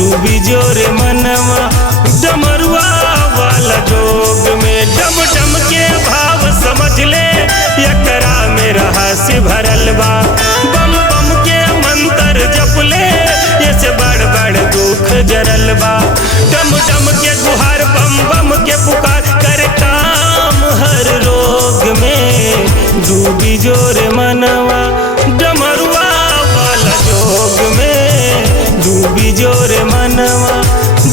डूबी जोरे मनवा डमरुआ वाला जोग में। डम डम के भाव समझ ले एकरा में रहस्य भरल बा। बम बम के मंत्र जप ले ऐसे बड़ बड़ दुख जरल बा। डम डम के गुहार बम बम के पुकार कर काम हर रोग में। डूबी जोरे मनवा डमरुआ वाला जोग में। डूबी जोरे मनवा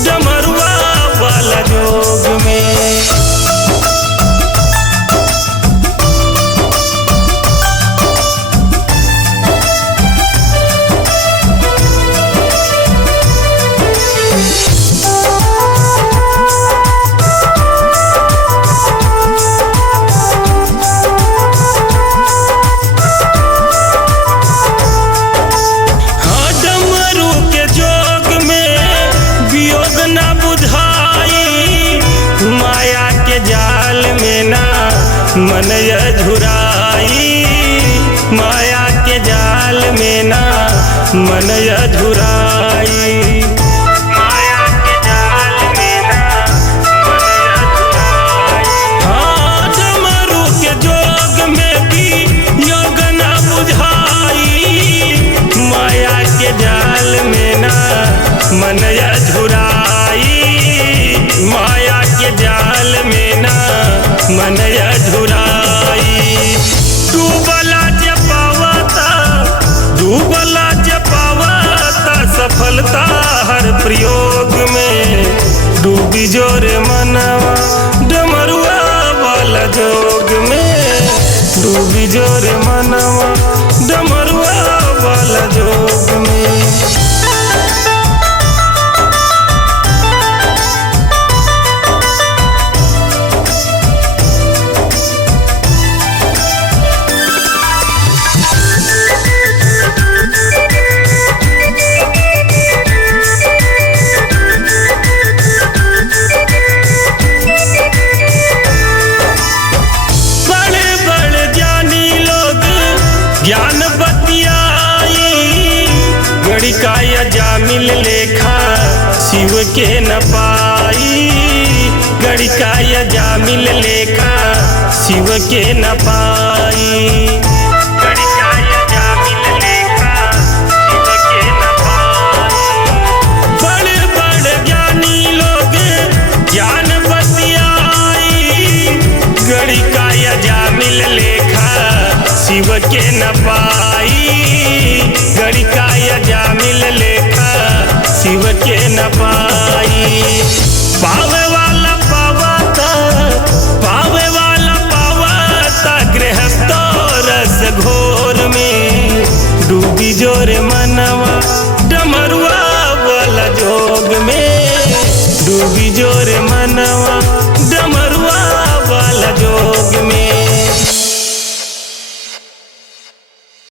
डमरुआ वाला जोग में। जाल में ना मन अधुराई, माया के जाल में ना मन अधुराई। माया के जाल में ना मन अधुराई। हाँ डमरू के जोग में भी योग ना बुझाई। माया के जाल में ना मन अधुराई। माया के जाल में ना मन अधुराई। डूबला जपावता सफलता हर प्रयोग में। डूबी जोरे मनवा डमरुआ वाला जोग में। डूबी जोरे मनवा डमरुआ वाला जोग में। ज्ञान बतियाई गणिकाय जामिल लेखा शिव के न पाई। गणिकाय जामिल लेखा शिव के न पाई। गणिकाय जामिल लेखा शिव के न पाई। बड़े बड़े ज्ञानी लोग ज्ञान बतियाई गणिकाय जामिल लेखा शिव के न पाई। गणिकाय जामिल लेखा शिव के न पाई। पावे वाला पावता गृहस्थ रस घोर में। डूबी जोरे मनवा